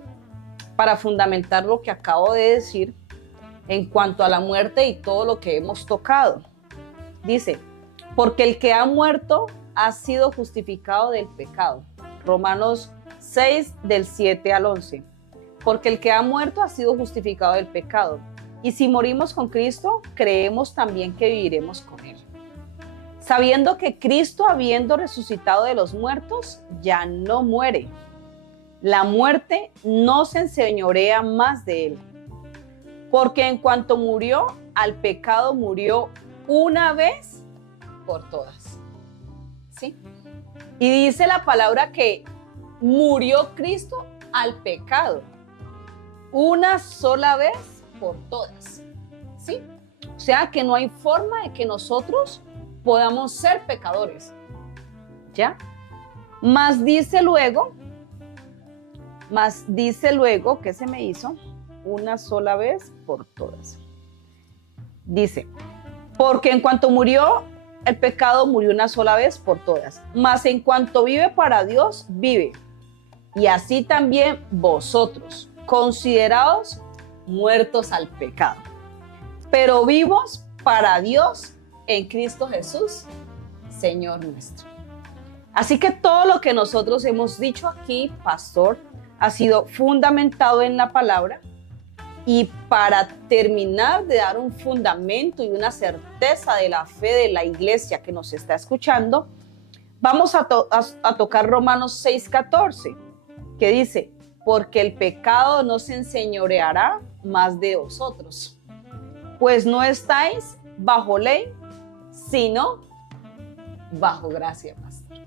para fundamentar lo que acabo de decir en cuanto a la muerte y todo lo que hemos tocado. Dice, porque el que ha muerto ha sido justificado del pecado. Romanos 6, del 7 al 11. Porque el que ha muerto ha sido justificado del pecado. Y si morimos con Cristo, creemos también que viviremos con Él. Sabiendo que Cristo, habiendo resucitado de los muertos, ya no muere. La muerte no se enseñorea más de Él. Porque en cuanto murió, al pecado murió una vez por todas. ¿Sí? Y dice la palabra que murió Cristo al pecado una sola vez por todas. ¿Sí? O sea que no hay forma de que nosotros podamos ser pecadores. ¿Ya? Más dice luego, ¿qué se me hizo? Una sola vez por todas. Dice, porque en cuanto murió el pecado, murió una sola vez por todas. Mas en cuanto vive para Dios, vive. Y así también vosotros, considerados muertos al pecado, pero vivos para Dios en Cristo Jesús, Señor nuestro. Así que todo lo que nosotros hemos dicho aquí, pastor, ha sido fundamentado en la palabra. Y para terminar de dar un fundamento y una certeza de la fe de la iglesia que nos está escuchando, vamos a tocar Romanos 6:14, que dice, porque el pecado no se enseñoreará más de vosotros, pues no estáis bajo ley, sino bajo gracia, pastor.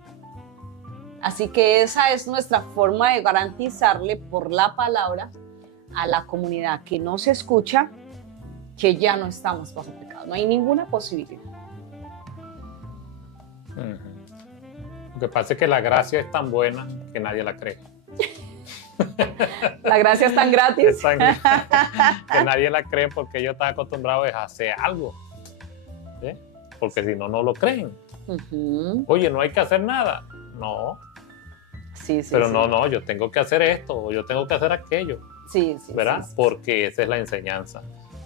Así que esa es nuestra forma de garantizarle por la palabra a la comunidad que nos escucha que ya no estamos bajo pecado. No hay ninguna posibilidad. Lo que pasa es que la gracia es tan buena que nadie la cree. La gracia es tan gratis. Que nadie la cree porque ellos están acostumbrados a hacer algo. ¿Sí? Porque si no, no lo creen. Oye, no hay que hacer nada. No. Sí, pero sí. No, yo tengo que hacer esto o yo tengo que hacer aquello. Sí, ¿verdad? Sí. Porque esa es la enseñanza,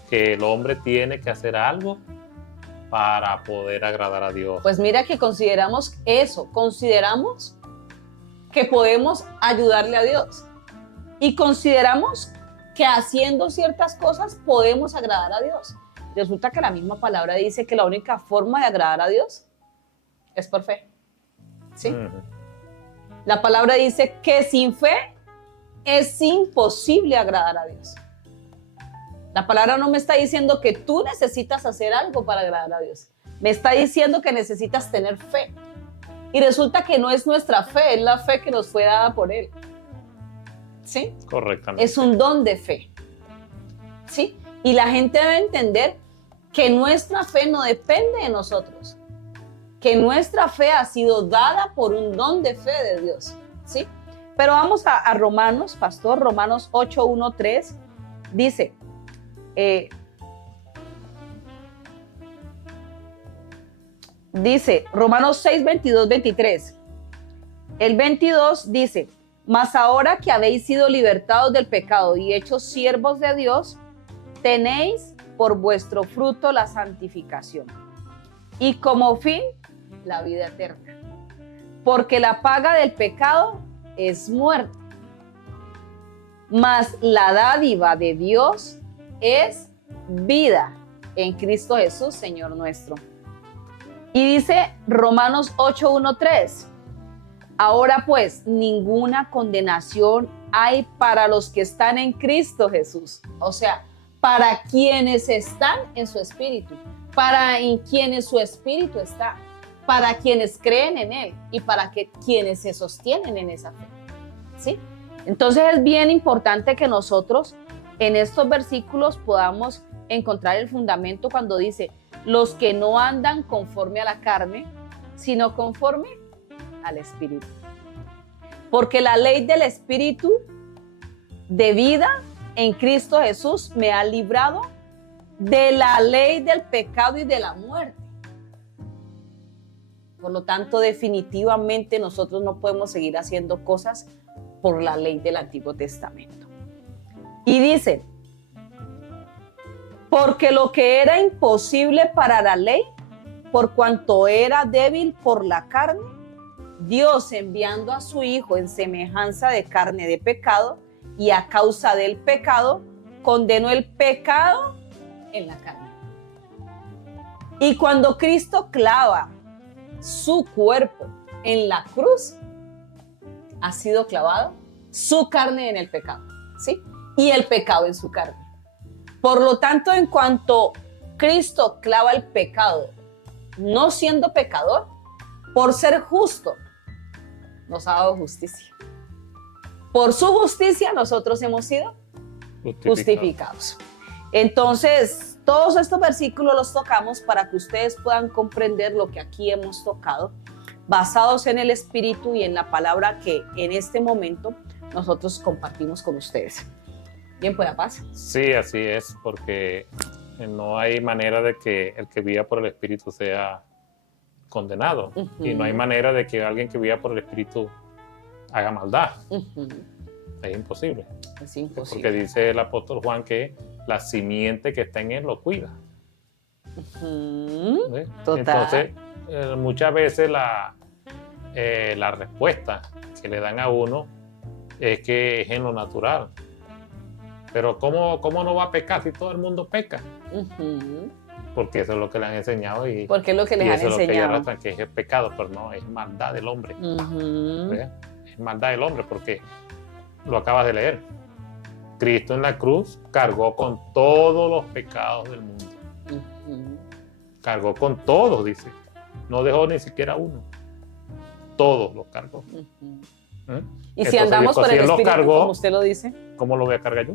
que el hombre tiene que hacer algo para poder agradar a Dios. Pues mira que consideramos eso, consideramos que podemos ayudarle a Dios y consideramos que haciendo ciertas cosas podemos agradar a Dios. Resulta que la misma palabra dice que la única forma de agradar a Dios es por fe. ¿Sí? La palabra dice que sin fe es imposible agradar a Dios. La palabra no me está diciendo que tú necesitas hacer algo para agradar a Dios. Me está diciendo que necesitas tener fe. Y resulta que no es nuestra fe, es la fe que nos fue dada por Él. ¿Sí? Correctamente. Es un don de fe. ¿Sí? Y la gente debe entender que nuestra fe no depende de nosotros. Que nuestra fe ha sido dada por un don de fe de Dios. ¿Sí? Pero vamos a Romanos, pastor, Romanos 8:1-3, dice, Romanos 6:22-23, el 22 dice, mas ahora que habéis sido libertados del pecado y hechos siervos de Dios, tenéis por vuestro fruto la santificación y como fin la vida eterna, porque la paga del pecado es muerte, mas la dádiva de Dios es vida en Cristo Jesús, Señor nuestro. Y dice Romanos 8:1-3, ahora pues ninguna condenación hay para los que están en Cristo Jesús, o sea, para quienes están en su espíritu, para en quienes su espíritu está, para quienes creen en Él y para quienes se sostienen en esa fe. ¿Sí? Entonces es bien importante que nosotros en estos versículos podamos encontrar el fundamento cuando dice, los que no andan conforme a la carne, sino conforme al Espíritu. Porque la ley del Espíritu de vida en Cristo Jesús me ha librado de la ley del pecado y de la muerte. Por lo tanto, definitivamente nosotros no podemos seguir haciendo cosas por la ley del Antiguo Testamento. Y dice, porque lo que era imposible para la ley, por cuanto era débil por la carne, Dios enviando a su Hijo en semejanza de carne de pecado, y a causa del pecado, condenó el pecado en la carne. Y cuando Cristo clava su cuerpo en la cruz, ha sido clavado su carne en el pecado, ¿sí? Y el pecado en su carne. Por lo tanto, en cuanto Cristo clava el pecado, no siendo pecador, por ser justo, nos ha dado justicia. Por su justicia nosotros hemos sido justificados. Entonces, todos estos versículos los tocamos para que ustedes puedan comprender lo que aquí hemos tocado, basados en el Espíritu y en la palabra que en este momento nosotros compartimos con ustedes. Bien, pues, paz. Sí, así es, porque no hay manera de que el que viva por el Espíritu sea condenado. Y no hay manera de que alguien que viva por el Espíritu haga maldad. Es imposible. Es imposible. Porque dice el apóstol Juan que la simiente que está en él lo cuida. Total. Entonces, muchas veces la respuesta que le dan a uno es que es en lo natural. Pero ¿cómo no va a pecar si todo el mundo peca? Porque eso es lo que le han enseñado. Porque es lo que les han eso enseñado. Es lo que ellos arrastran, que es el pecado, pero no, es maldad del hombre. Es maldad del hombre, porque lo acabas de leer. Cristo en la cruz cargó con todos los pecados del mundo. Cargó con todos, dice. No dejó ni siquiera uno. Todos los cargó. Y si andamos por el Espíritu, cargó, como usted lo dice, ¿cómo lo voy a cargar yo?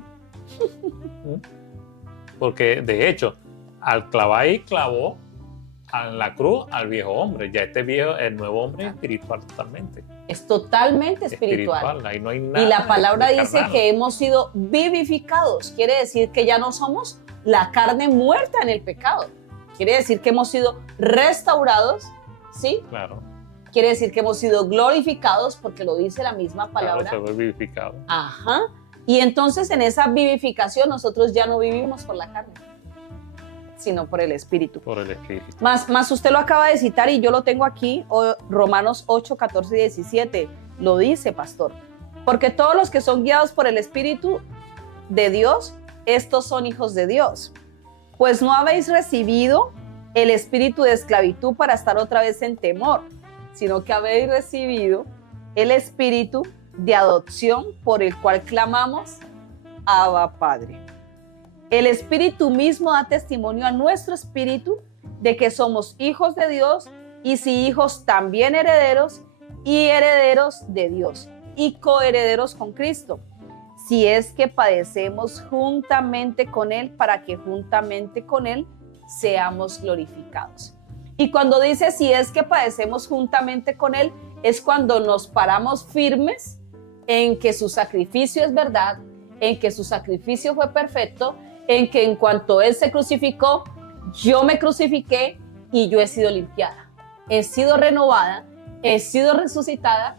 Porque de hecho, al clavar ahí, clavó en la cruz al viejo hombre. Ya el nuevo hombre es espiritual totalmente. Es totalmente espiritual. Ahí no hay nada. Y la palabra dice carnal. que hemos sido vivificados. Quiere decir que ya no somos la carne muerta en el pecado. Quiere decir que hemos sido restaurados, ¿sí? Claro. Quiere decir que hemos sido glorificados, porque lo dice la misma palabra. Claro, se ve vivificado. Ajá. Y entonces en esa vivificación nosotros ya no vivimos por la carne, sino por el Espíritu. Por el Espíritu. Más usted lo acaba de citar y yo lo tengo aquí, Romanos 8, 14 y 17. Lo dice, pastor. Porque todos los que son guiados por el Espíritu de Dios, estos son hijos de Dios. Pues no habéis recibido el espíritu de esclavitud para estar otra vez en temor, sino que habéis recibido el espíritu de adopción por el cual clamamos, Abba, Padre. El Espíritu mismo da testimonio a nuestro espíritu de que somos hijos de Dios, y si hijos, también herederos, y herederos de Dios, y coherederos con Cristo, si es que padecemos juntamente con Él, para que juntamente con Él seamos glorificados. Y cuando dice si es que padecemos juntamente con Él, es cuando nos paramos firmes en que su sacrificio es verdad, en que su sacrificio fue perfecto, en que en cuanto Él se crucificó, yo me crucifiqué y yo he sido limpiada, he sido renovada, he sido resucitada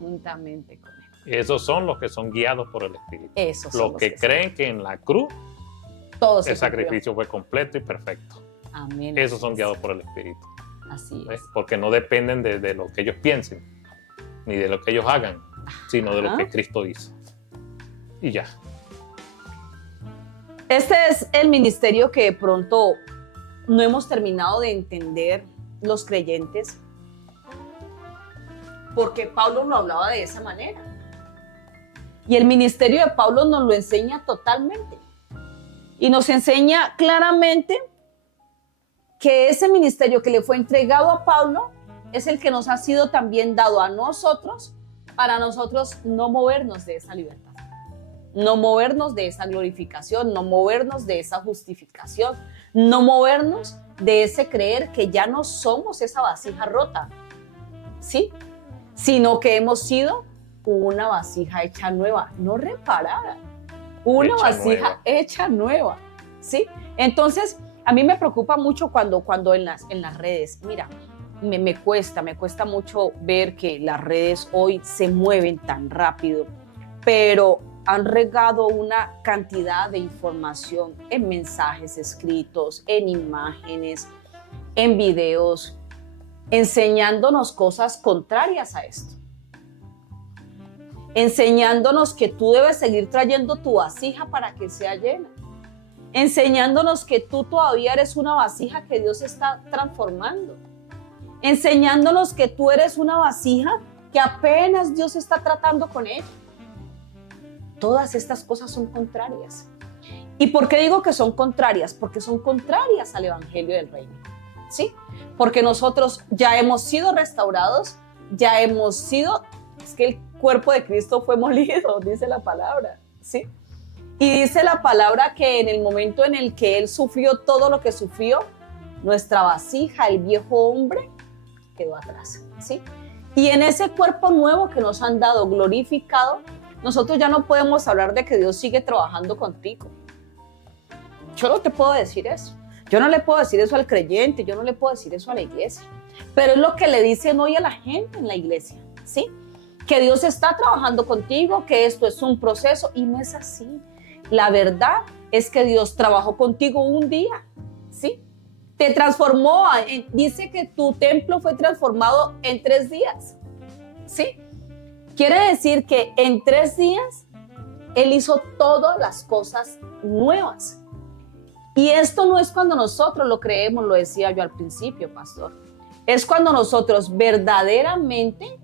juntamente con Él. Esos son los que son guiados por el Espíritu. Esos son los que creen que en la cruz todo el sacrificio fue completo y perfecto. Amén. Esos son guiados por el Espíritu. Así ¿Ves? es. Porque no dependen de lo que ellos piensen, ni de lo que ellos hagan, sino de lo que Cristo hizo. Y ya. Este es el ministerio que de pronto no hemos terminado de entender los creyentes, porque Pablo lo hablaba de esa manera. Y el ministerio de Pablo nos lo enseña totalmente. Y nos enseña claramente que ese ministerio que le fue entregado a Pablo es el que nos ha sido también dado a nosotros, para nosotros no movernos de esa libertad, no movernos de esa glorificación, no movernos de esa justificación, no movernos de ese creer que ya no somos esa vasija rota, ¿sí? Sino que hemos sido una vasija hecha nueva, no reparada, una vasija hecha nueva, ¿sí? Entonces, a mí me preocupa mucho cuando en las redes, mira, me cuesta mucho ver que las redes hoy se mueven tan rápido, pero han regado una cantidad de información en mensajes escritos, en imágenes, en videos, enseñándonos cosas contrarias a esto. Enseñándonos que tú debes seguir trayendo tu vasija para que sea llena. Enseñándonos que tú todavía eres una vasija que Dios está transformando. Enseñándonos que tú eres una vasija que apenas Dios está tratando con ella. Todas estas cosas son contrarias. ¿Y por qué digo que son contrarias? Porque son contrarias al Evangelio del Reino, ¿sí? Porque nosotros ya hemos sido restaurados, ya hemos sido, es que el cuerpo de Cristo fue molido, dice la palabra, ¿sí? Y dice la palabra que en el momento en el que Él sufrió todo lo que sufrió, nuestra vasija, el viejo hombre, quedó atrás, ¿sí? Y en ese cuerpo nuevo que nos han dado, glorificado, nosotros ya no podemos hablar de que Dios sigue trabajando contigo. Yo no te puedo decir eso. Yo no le puedo decir eso al creyente, yo no le puedo decir eso a la iglesia. Pero es lo que le dicen hoy a la gente en la iglesia, ¿sí? Que Dios está trabajando contigo, que esto es un proceso, y no es así. La verdad es que Dios trabajó contigo un día, ¿sí? Te transformó, dice que tu templo fue transformado en 3 días, ¿sí? Quiere decir que en 3 días Él hizo todas las cosas nuevas. Y esto no es cuando nosotros lo creemos, lo decía yo al principio, pastor. Es cuando nosotros verdaderamente,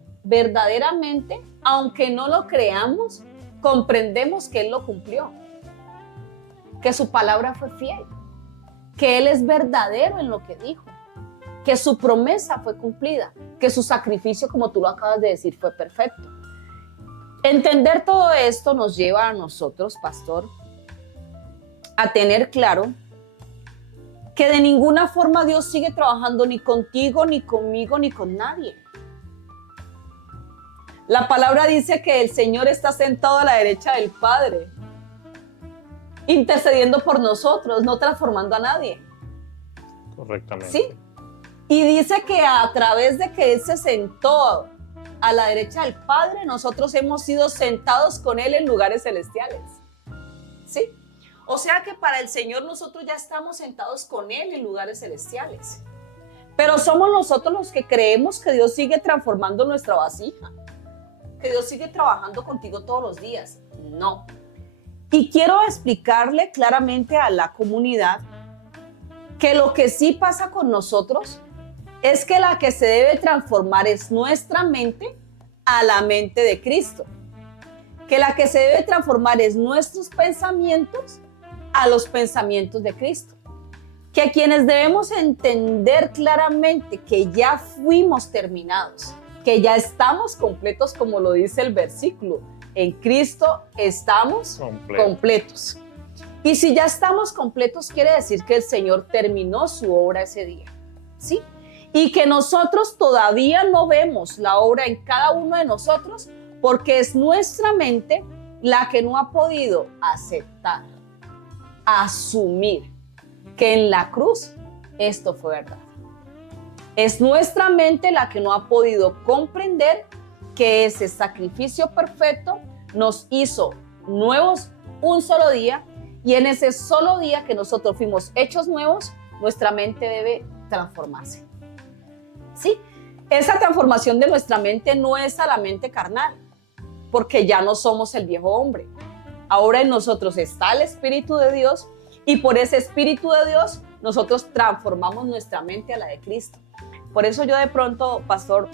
aunque no lo creamos, comprendemos que Él lo cumplió, que su palabra fue fiel, que Él es verdadero en lo que dijo, que su promesa fue cumplida, que su sacrificio, como tú lo acabas de decir, fue perfecto. Entender todo esto nos lleva a nosotros, pastor, a tener claro que de ninguna forma Dios sigue trabajando ni contigo, ni conmigo, ni con nadie. La palabra dice que el Señor está sentado a la derecha del Padre, intercediendo por nosotros, no transformando a nadie. Correctamente. ¿Sí? Y dice que a través de que Él se sentó a la derecha del Padre, nosotros hemos sido sentados con Él en lugares celestiales. ¿Sí? O sea que para el Señor nosotros ya estamos sentados con Él en lugares celestiales. Pero somos nosotros los que creemos que Dios sigue transformando nuestra vasija, que Dios sigue trabajando contigo todos los días. No. Y quiero explicarle claramente a la comunidad que lo que sí pasa con nosotros es que la que se debe transformar es nuestra mente a la mente de Cristo. Que la que se debe transformar es nuestros pensamientos a los pensamientos de Cristo. Que quienes debemos entender claramente que ya fuimos terminados, que ya estamos completos, como lo dice el versículo. En Cristo estamos completos. Y si ya estamos completos, quiere decir que el Señor terminó su obra ese día, ¿sí? Y que nosotros todavía no vemos la obra en cada uno de nosotros, porque es nuestra mente la que no ha podido aceptar, asumir que en la cruz esto fue verdad. Es nuestra mente la que no ha podido comprender que ese sacrificio perfecto nos hizo nuevos un solo día, y en ese solo día que nosotros fuimos hechos nuevos, nuestra mente debe transformarse. ¿Sí? Esa transformación de nuestra mente no es a la mente carnal, porque ya no somos el viejo hombre. Ahora en nosotros está el Espíritu de Dios, y por ese Espíritu de Dios nosotros transformamos nuestra mente a la de Cristo. Por eso yo de pronto, pastor,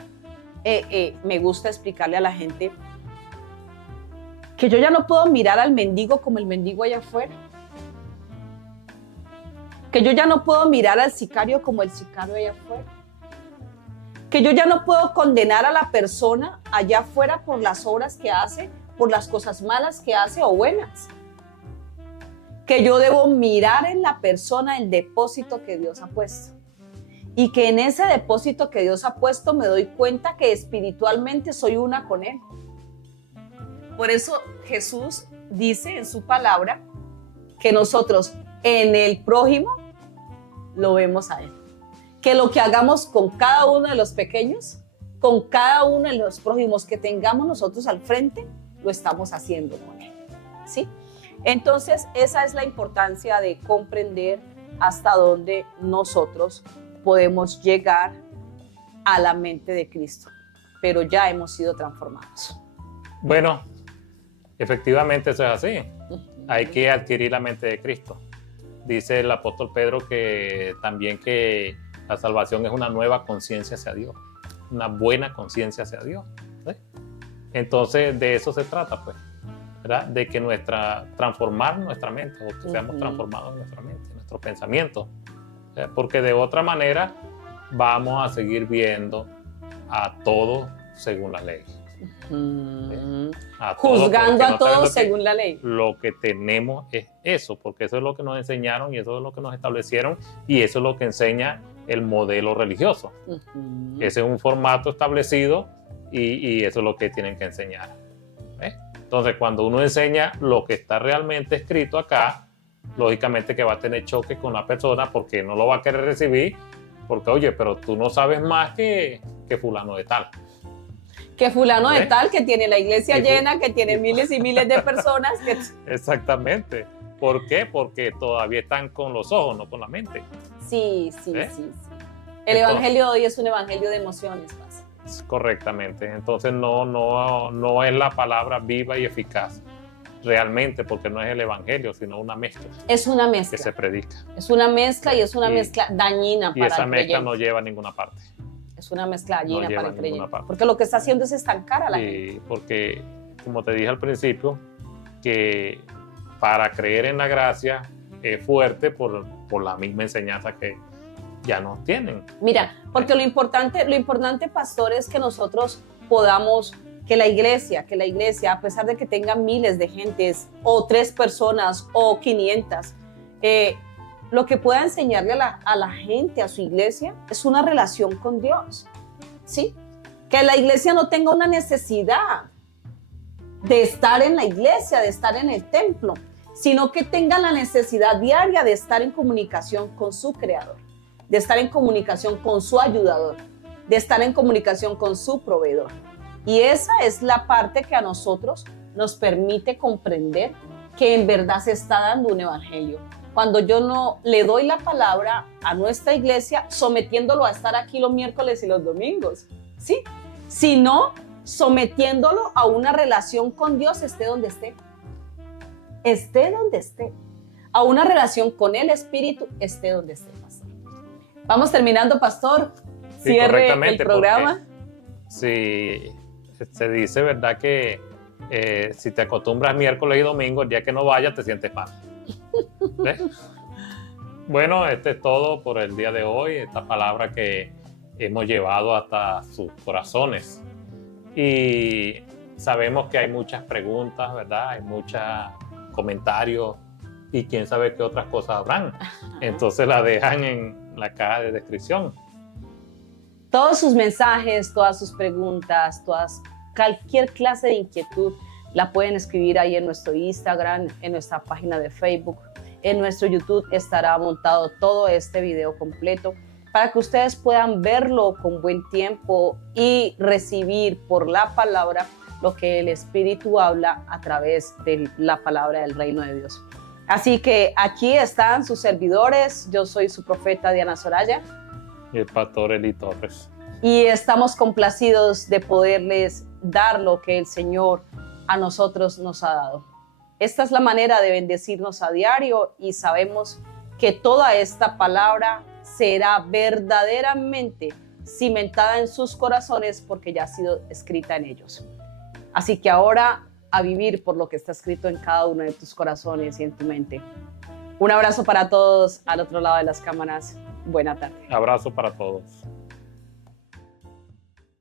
me gusta explicarle a la gente que yo ya no puedo mirar al mendigo como el mendigo allá afuera. Que yo ya no puedo mirar al sicario como el sicario allá afuera. Que yo ya no puedo condenar a la persona allá afuera por las obras que hace, por las cosas malas que hace o buenas. Que yo debo mirar en la persona el depósito que Dios ha puesto. Y que en ese depósito que Dios ha puesto me doy cuenta que espiritualmente soy una con Él. Por eso Jesús dice en su palabra que nosotros en el prójimo lo vemos a Él. Que lo que hagamos con cada uno de los pequeños, con cada uno de los prójimos que tengamos nosotros al frente, lo estamos haciendo con Él. ¿Sí? Entonces, esa es la importancia de comprender hasta dónde nosotros podemos llegar a la mente de Cristo, pero ya hemos sido transformados. Bueno, efectivamente eso es así. Hay que adquirir la mente de Cristo. Dice el apóstol Pedro que también que la salvación es una nueva conciencia hacia Dios, una buena conciencia hacia Dios, ¿sí? Entonces de eso se trata, pues, ¿verdad? De que transformar nuestra mente, o que seamos transformados en nuestra mente, en nuestros pensamientos, ¿sí? Porque de otra manera vamos a seguir viendo a todos según la ley. A todos, Juzgando porque a no todos saben según la ley. lo que tenemos es eso, porque eso es lo que nos enseñaron y eso es lo que nos establecieron y eso es lo que enseña el modelo religioso. Ese es un formato establecido y eso es lo que tienen que enseñar. ¿Ves? Entonces, cuando uno enseña lo que está realmente escrito acá, lógicamente que va a tener choque con la persona porque no lo va a querer recibir, porque, oye, pero tú no sabes más que fulano de tal. Que fulano de ¿Ves? tal, que tiene la iglesia Y fu- llena, que tiene y- miles y miles de personas. Que... Exactamente. ¿Por qué? Porque todavía están con los ojos, no con la mente. Sí, sí, ¿Ves? sí, sí. El evangelio de hoy es un evangelio de emociones, Paz. Correctamente. Entonces no es la palabra viva y eficaz realmente, porque no es el evangelio, sino una mezcla Es una que mezcla. se predica. Es una mezcla y es una Y- mezcla dañina Y para esa el mezcla creyente. no lleva a ninguna parte. Es una mezcla dañina lleva para el a ninguna creyente. parte. Porque lo que está haciendo es estancar a la gente. Y porque, como te dije al principio, que para creer en la gracia es fuerte por la misma enseñanza que ya nos tienen. Mira, porque lo importante, pastor, es que nosotros podamos, que la iglesia, a pesar de que tenga miles de gentes, o 3 personas, o 500, lo que pueda enseñarle a la gente, a su iglesia, es una relación con Dios, ¿sí? Que la iglesia no tenga una necesidad de estar en la iglesia, de estar en el templo, sino que tenga la necesidad diaria de estar en comunicación con su Creador, de estar en comunicación con su ayudador, de estar en comunicación con su proveedor. Y esa es la parte que a nosotros nos permite comprender que en verdad se está dando un evangelio. Cuando yo no le doy la palabra a nuestra iglesia, sometiéndolo a estar aquí los miércoles y los domingos, ¿sí? Sino sometiéndolo a una relación con Dios, esté donde esté. Esté donde esté. A una relación con el Espíritu, esté donde esté, pastor. Vamos terminando, pastor. Sí, Cierre el correctamente, programa. Si se dice, ¿verdad? Que si te acostumbras miércoles y domingo, el día que no vayas te sientes mal. ¿Ves? Bueno, este es todo por el día de hoy, esta palabra que hemos llevado hasta sus corazones. Y sabemos que hay muchas preguntas, ¿verdad? Hay muchos comentarios y quién sabe qué otras cosas habrán. Entonces la dejan en la caja de descripción. Todos sus mensajes, todas sus preguntas, cualquier clase de inquietud la pueden escribir ahí en nuestro Instagram, en nuestra página de Facebook, en nuestro YouTube estará montado todo este video completo para que ustedes puedan verlo con buen tiempo y recibir por la palabra lo que el Espíritu habla a través de la palabra del reino de Dios. Así que aquí están sus servidores, yo soy su profeta Diana Soraya. Y el pastor Eli Torres. Y estamos complacidos de poderles dar lo que el Señor a nosotros nos ha dado. Esta es la manera de bendecirnos a diario y sabemos que toda esta palabra será verdaderamente cimentada en sus corazones porque ya ha sido escrita en ellos. Así que ahora a vivir por lo que está escrito en cada uno de tus corazones y en tu mente. Un abrazo para todos al otro lado de las cámaras. Buena tarde. Abrazo para todos.